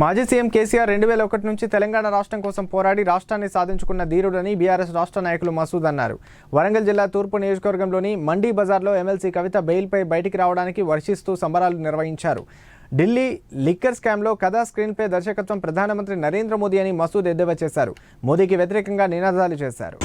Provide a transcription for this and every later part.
మాజీ సీఎం కేసీఆర్ 2001 నుంచి తెలంగాణ రాష్ట్రం కోసం పోరాడి రాష్ట్రాన్ని సాధించుకున్న ధీరుడని బీఆర్ఎస్ రాష్ట్ర నాయకులు మసూద్ అన్నారు. వరంగల్ జిల్లా తూర్పు నియోజకవర్గంలోని మండీ బజార్లో ఎమ్మెల్సీ కవిత బెయిల్పై బయటికి రావడానికి వర్షిస్తూ సంబరాలు నిర్వహించారు. ఢిల్లీ లిక్కర్ స్కామ్లో కథా స్క్రీన్పై దర్శకత్వం ప్రధానమంత్రి నరేంద్ర మోదీ అని మసూద్ ఎద్దేవా చేశారు. మోదీకి వ్యతిరేకంగా నినాదాలు చేశారు.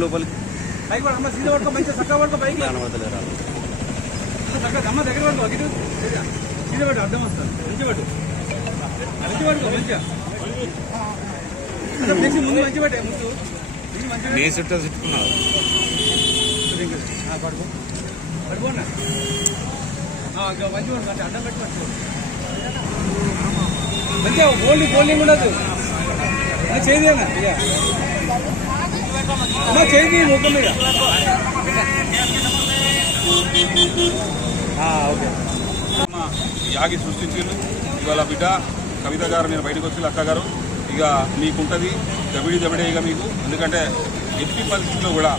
లోపలికి పైకి అమ్మ సీదా పడుకో, మంచిగా చక్కగా పడుకో, పైకి కనబడతలేరా అమ్మ దగ్గర పడుకో, సీదా పట్టు, అర్థం వస్తుంది, మంచి పట్టు, మంచి పడుకో, మంచిగా ముందు మంచి పట్టే, ముందు నీ చుట్టూ చుట్టుకున్నావు పడుకో పడుకోండి, మంచి పడుకో, అంటే అడ్డం పెట్టి పట్టు, మంచిగా బోల్డింగ్ ఉండదు, చేయదేనా అమ్మా, చేయి ముఖం మీద. ఓకే యాగి సృష్టించారు. ఇవాళ బిడ్డ కవిత గారు నేను బయటకు వచ్చి అక్క గారు ఇక మీకుంటుంది దబిడే ఇక మీకు, ఎందుకంటే ఎట్టి పరిస్థితుల్లో కూడా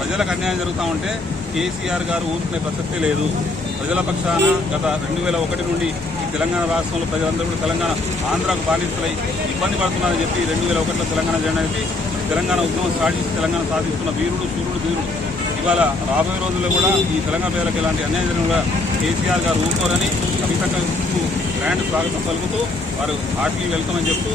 ప్రజలకు అన్యాయం జరుగుతూ ఉంటే కేసీఆర్ గారు ఊరుకునే ప్రసక్తే లేదు. ప్రజల పక్షాన గత 2001 నుండి ఈ తెలంగాణ రాష్ట్రంలో ప్రజలందరూ కూడా తెలంగాణ ఆంధ్రాకు బాధితులై ఇబ్బంది పడుతున్నారని చెప్పి 2001లో తెలంగాణ జెండా తెలంగాణ ఉద్యమం స్టార్ట్ చేసి తెలంగాణ సాధిస్తున్న వీరుడు సూర్యుడు ధీరుడు. ఇవాళ రాబోయే రోజుల్లో కూడా ఈ తెలంగాణ ప్రజలకు ఎలాంటి అన్యాయం జరిగిన కేసీఆర్ గారు ఊరుకోరని కవితకు గ్రాండ్ స్వాగతం పలుకుతూ వారు హార్ట్లీ వెల్కమ్ అని చెప్తూ